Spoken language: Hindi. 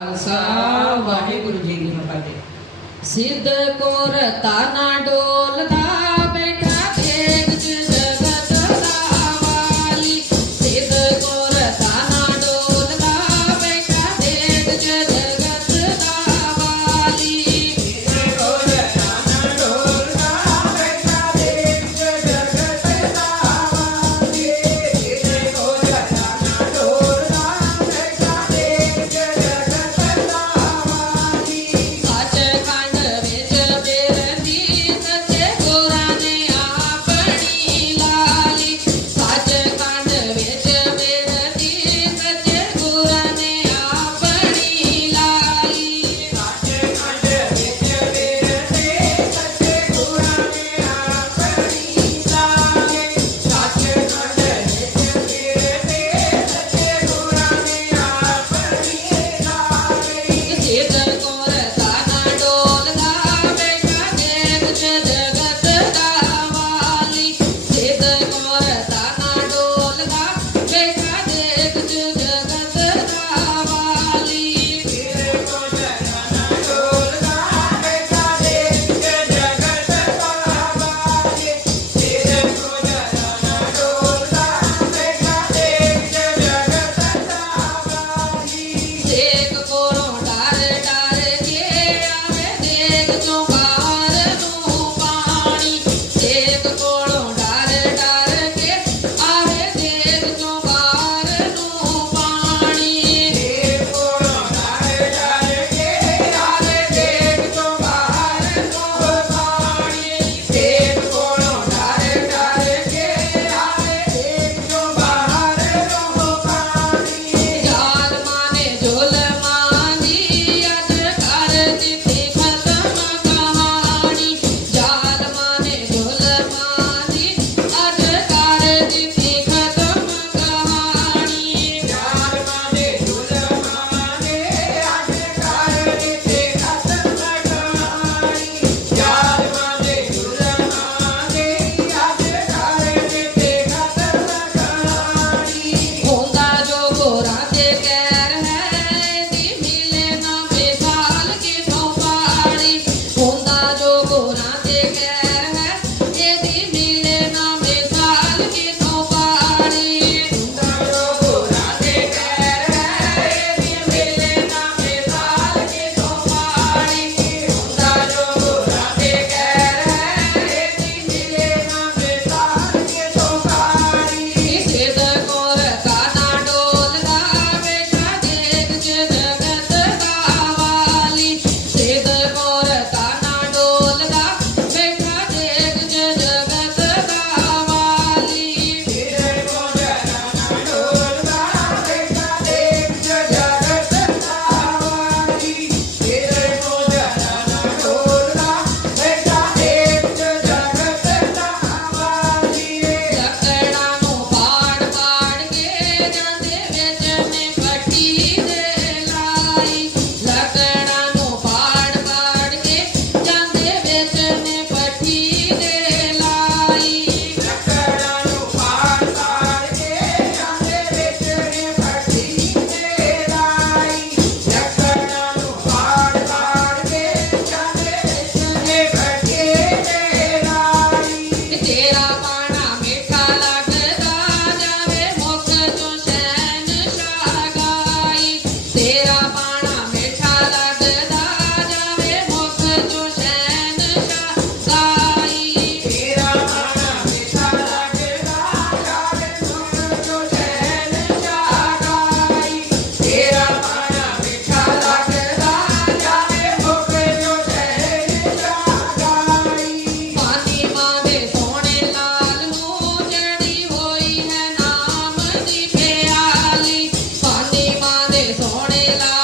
Khalsa Waheguru ji Ki Fateh Sidh core ਤਾਨਾ ਡੋਲਦਾ Morena.